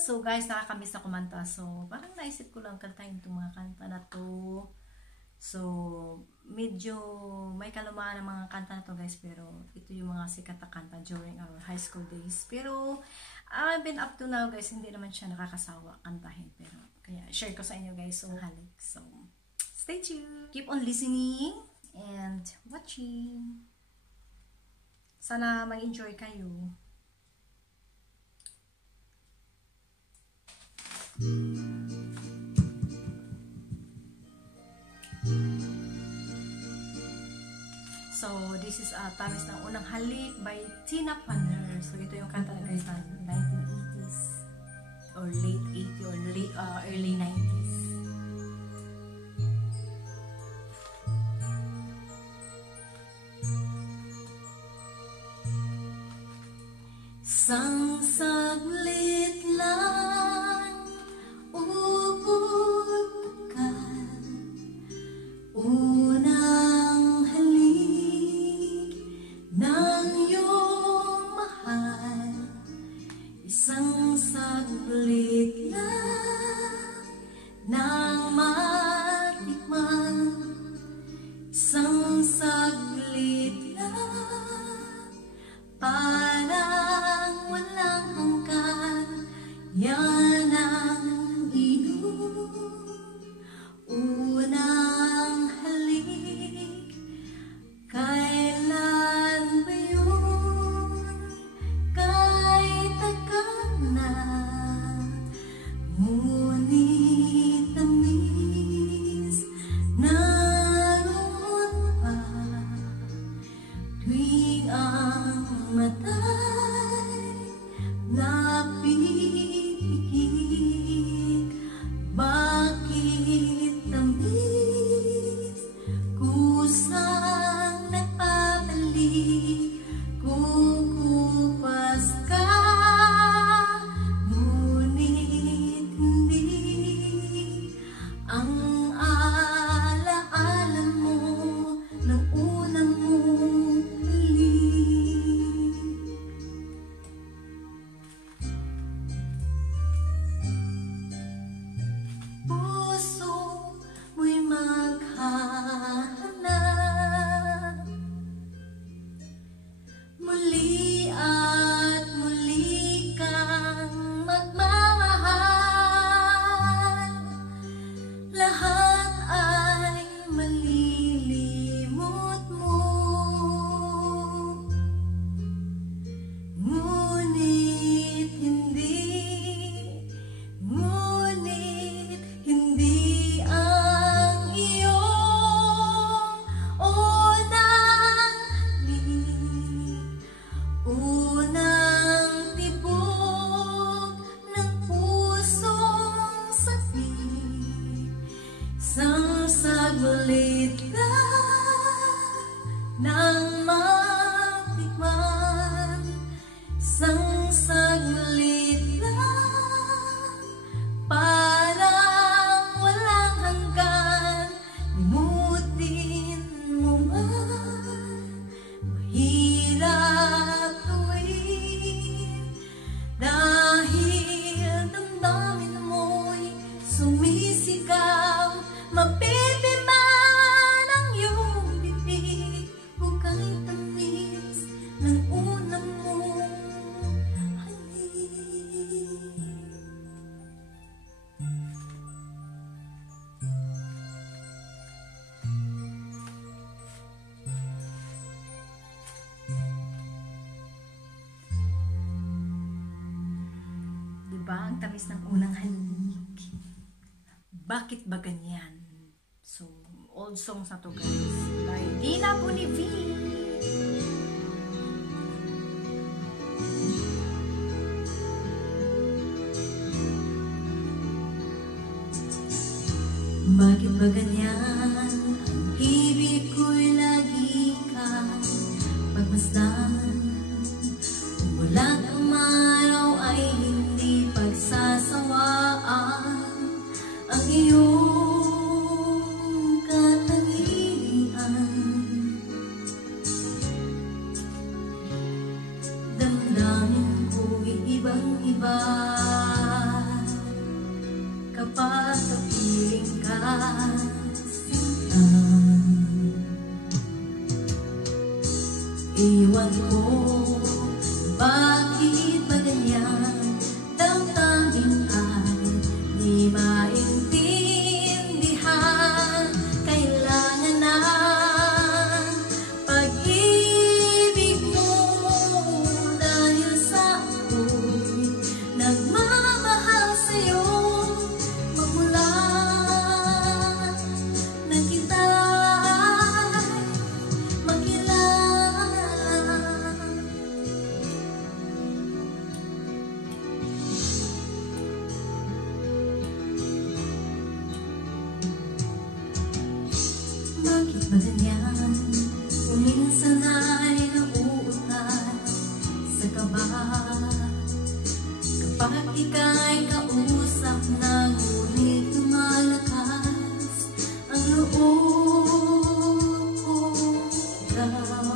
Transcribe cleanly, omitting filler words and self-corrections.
So guys, nakakamiss na kumanta. So parang naisip ko lang kantahin itong mga kanta na to. So medyo may kalumaan ng mga kanta na to guys. Pero ito yung mga sikat na kanta during our high school days. Pero I've been up to now guys, hindi naman siya nakakasawa kantahin. Pero kaya share ko sa inyo guys. So halik. So stay tuned. Keep on listening and watching. Sana mag-enjoy kayo. So, this is Tamis ng Unang Halik by Tina Panner. So, ito yung kanta na guys ng 1980s or late 80s or late, early 90s. Sang saglit lang ubod ka, unang halik ng iyong mahal, isang saglit lang nang matikman, isang saglit lang parang walang hanggan, yan ang iyong unang halik. Kailan ba yun? Kahit tagal na, ngunit tamis naroon pa tuwing ang mata'y napipikit. Bakit tamis kusang nagpabalik? Kukupas ka, ngunit hindi ang alaala mo ng unang mong halik. Puso mo'y maghahanap muli at muli kang magmamahal. Lahat ay malilimot mo, ngunit hindi ang iyong unang halik. Unang tibok ng pusong sakit, isang saglit lang nang matikman, isang saglit lang parang walang hanggan. Limutin mo man, mahirap gawin, dahil damdamin mo'y sumisigaw. Mapipiman ang iyong bibig, kung kahit tamis ng unang mong halik. Diba ang tamis ng unang halik? Bakit ba ganyan? So, old songs na to guys by Dina Bunivi. Bakit ba ganyan? Ang ibig ko'y lagi kang pagmasdan. Kung walang umaraw ay hindi pagsasawaan ang iyong katangian. Damdamin ko'y ibang-iba. sinta. Iwan ko, bakit ba ganyan? Damdamin ay di maintindihan. Kailangan ng pag-ibig mo, dahil sa ako'y nagmamahal sa'yo. Magmula na kita'y makilala. Bakit ba ganyan? Kung minsan ay nauutal sa kaba, kapag ika'y kausap na ngunit lumalakas ang loob ko ikaw.